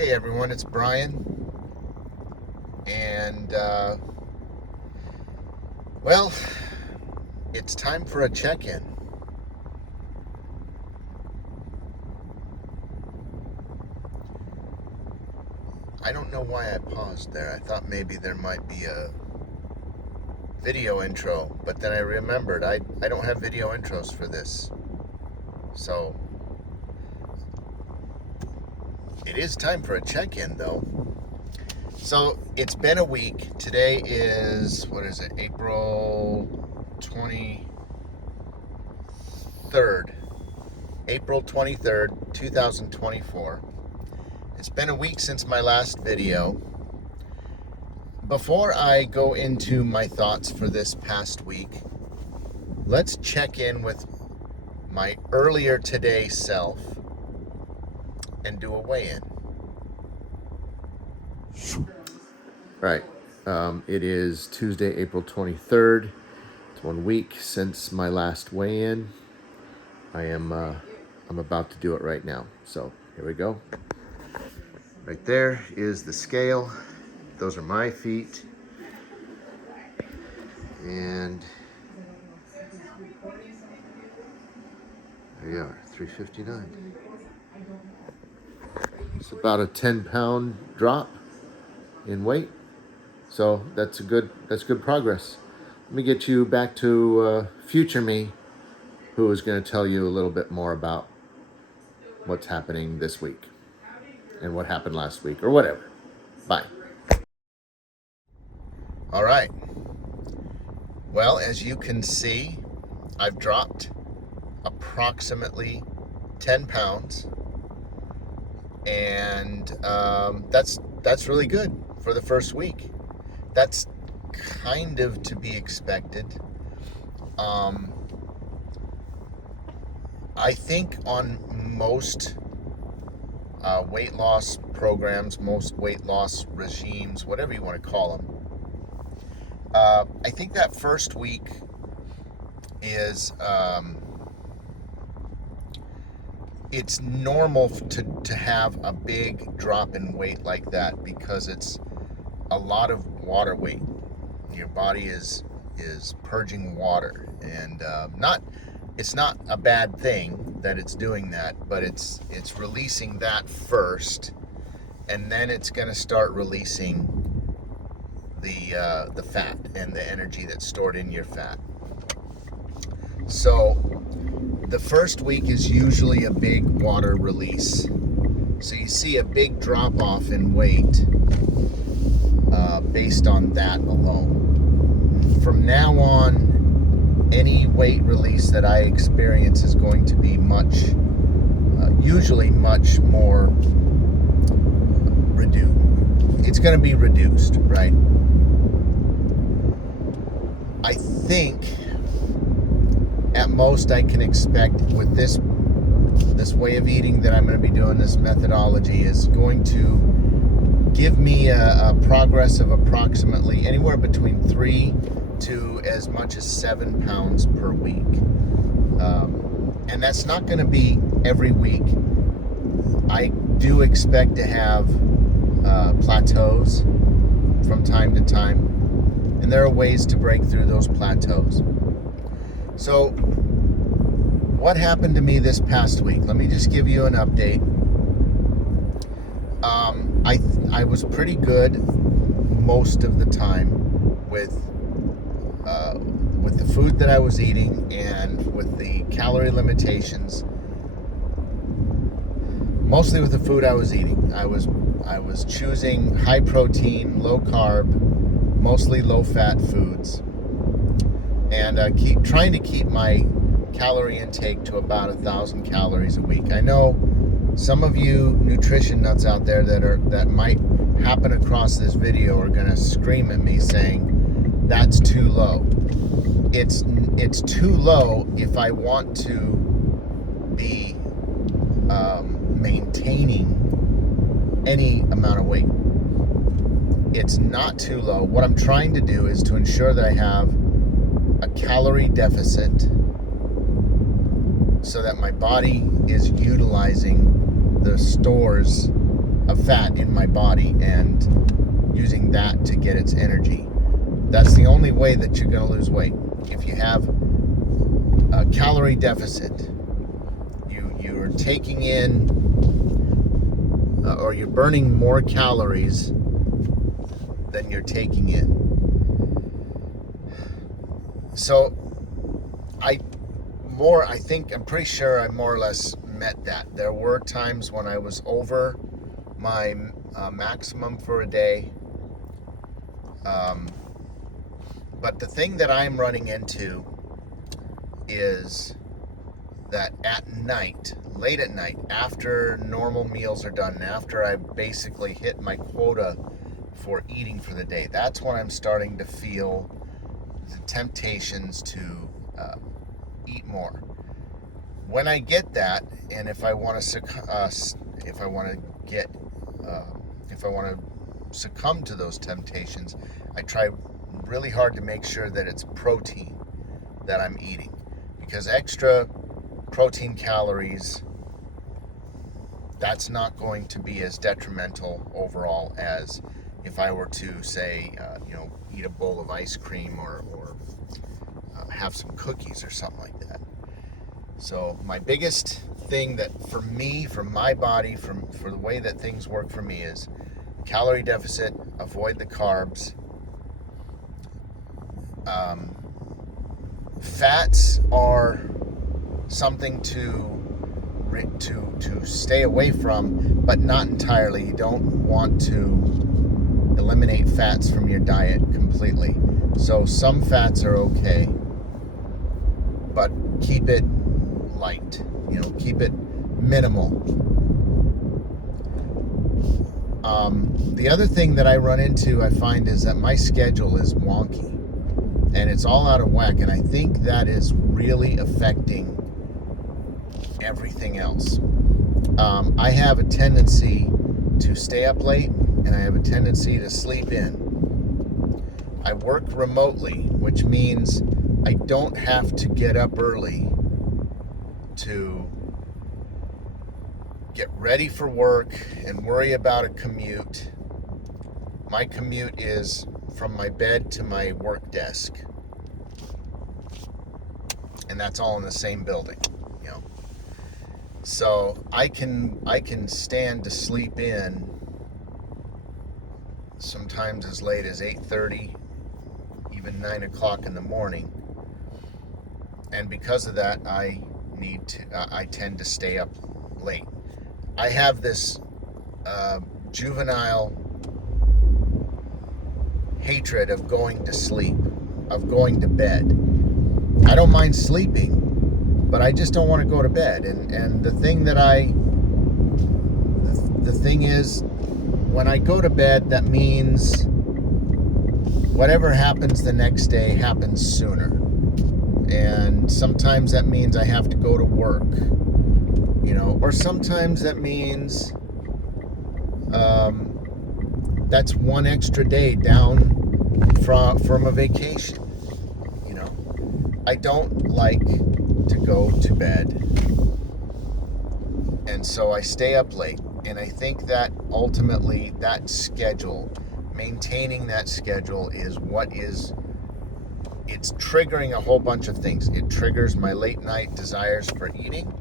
Hey everyone, it's Brian, and well, it's time for a check-in. I don't know why I paused there. I thought maybe there might be a video intro, but then I remembered I don't have video intros for this. So it is time for a check-in though. So it's been a week. Today is, what is it, April 23rd. April 23rd, 2024. It's been a week since my last video. Before I go into my thoughts for this past week, let's check in with my earlier today self and do a weigh-in. Right. It is Tuesday, April 23rd. It's 1 week since my last weigh-in. I'm about to do it right now. So here we go. Right there is the scale. Those are my feet. And there you are, 359. It's about a 10-pound drop in weight. So that's good progress. Let me get you back to future me, who is going to tell you a little bit more about what's happening this week and what happened last week or whatever. Bye. All right. Well, as you can see, I've dropped approximately 10 pounds, and that's really good for the first week. That's kind of to be expected. I think on most weight loss programs, most weight loss regimes, whatever you want to call them, I think that first week is it's normal to have a big drop in weight like that, because it's a lot of water weight. Your body is purging water, and it's not a bad thing that it's doing that, but it's releasing that first, and then it's going to start releasing the fat and the energy that's stored in your fat. So the first week is usually a big water release. So you see a big drop off in weight based on that alone. From now on, any weight release that I experience is going to be usually much more reduced. It's going to be reduced, right? I think at most I can expect with this way of eating that I'm going to be doing, this methodology is going to give me a progress of approximately anywhere between 3 to as much as 7 pounds per week. And that's not going to be every week. I do expect to have plateaus from time to time, and there are ways to break through those plateaus. So what happened to me this past week? Let me just give you an update. I was pretty good most of the time with the food that I was eating and with the calorie limitations. Mostly with the food I was eating. I was choosing high protein, low carb, mostly low fat foods, and trying to keep my calorie intake to about 1,000 calories a week. I know some of you nutrition nuts out there that might happen across this video are going to scream at me saying that's too low. It's too low if I want to be maintaining any amount of weight. It's not too low. What I'm trying to do is to ensure that I have a calorie deficit so that my body is utilizing the stores of fat in my body and using that to get its energy. That's the only way that you're going to lose weight. If you have a calorie deficit, you're taking in or you're burning more calories than you're taking in. So I'm pretty sure I more or less met that. There were times when I was over my maximum for a day. But the thing that I'm running into is that at night, late at night, after normal meals are done, after I've basically hit my quota for eating for the day, that's when I'm starting to feel the temptations to eat more. When I get that, and if I want to succumb to those temptations, I try really hard to make sure that it's protein that I'm eating, because extra protein calories, that's not going to be as detrimental overall as if I were to say, eat a bowl of ice cream or have some cookies or something like that. So my biggest thing that for me, for my body, for the way that things work for me is calorie deficit, avoid the carbs. Fats are something to stay away from, but not entirely. You don't want to eliminate fats from your diet completely. So some fats are okay, but keep it light, keep it minimal. The other thing that I run into, I find, is that my schedule is wonky and it's all out of whack, and I think that is really affecting everything else. I have a tendency to stay up late, and I have a tendency to sleep in. I work remotely, which means I don't have to get up early to get ready for work and worry about a commute. My commute is from my bed to my work desk, and that's all in the same building, So I can stand to sleep in sometimes as late as 8:30, even 9 o'clock in the morning, and because of that, I tend to stay up late. I have this juvenile hatred of going to sleep, of going to bed. I don't mind sleeping, but I just don't want to go to bed. And the thing is, when I go to bed, that means whatever happens the next day happens sooner. And sometimes that means I have to go to work, or sometimes that means that's one extra day down from a vacation. I don't like to go to bed, and so I stay up late. And I think that ultimately that schedule, maintaining that schedule, is it's triggering a whole bunch of things. It triggers my late night desires for eating.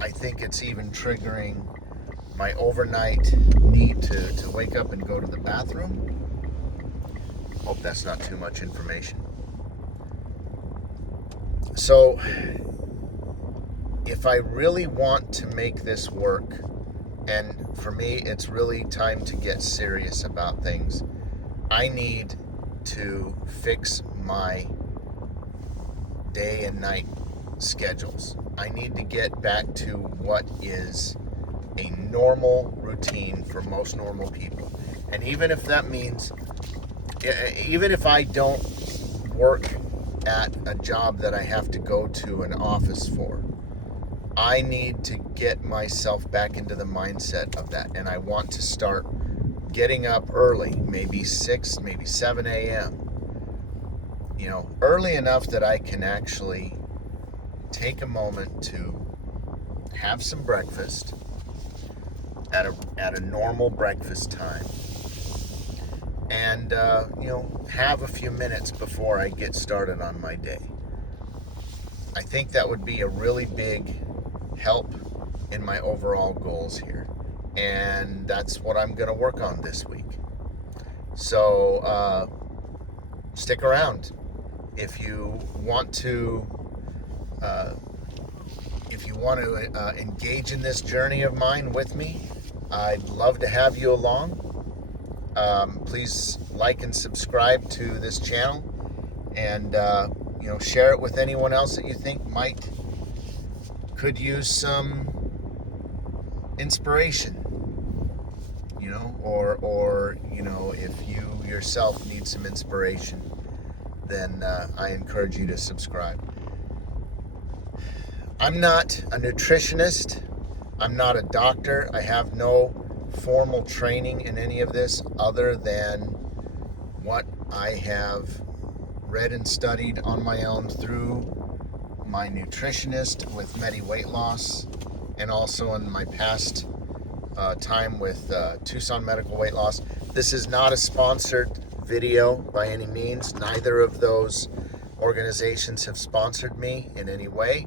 I think it's even triggering my overnight need to wake up and go to the bathroom. Hope that's not too much information. So, if I really want to make this work, and for me, it's really time to get serious about things, I need to fix my day and night schedules. I need to get back to what is a normal routine for most normal people. And even if that means, even if I don't work at a job that I have to go to an office for, I need to get myself back into the mindset of that. And I want to start getting up early, maybe 6, maybe 7 a.m. Early enough that I can actually take a moment to have some breakfast at a normal breakfast time, and have a few minutes before I get started on my day. I think that would be a really big help in my overall goals here, and that's what I'm going to work on this week. So stick around if you want to. Engage in this journey of mine with me. I'd love to have you along. Please like and subscribe to this channel, and share it with anyone else that you think could use some inspiration. Or if you yourself need some inspiration, then I encourage you to subscribe. I'm not a nutritionist. I'm not a doctor. I have no formal training in any of this other than what I have read and studied on my own through my nutritionist with Medi-Weightloss, and also in my past time with Tucson Medical Weight Loss. This is not a sponsored video by any means. Neither of those organizations have sponsored me in any way.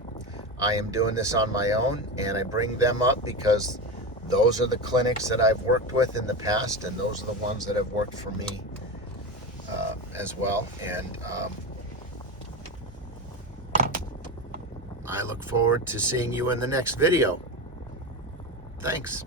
I am doing this on my own, and I bring them up because those are the clinics that I've worked with in the past, and those are the ones that have worked for me as well. And I look forward to seeing you in the next video. Thanks.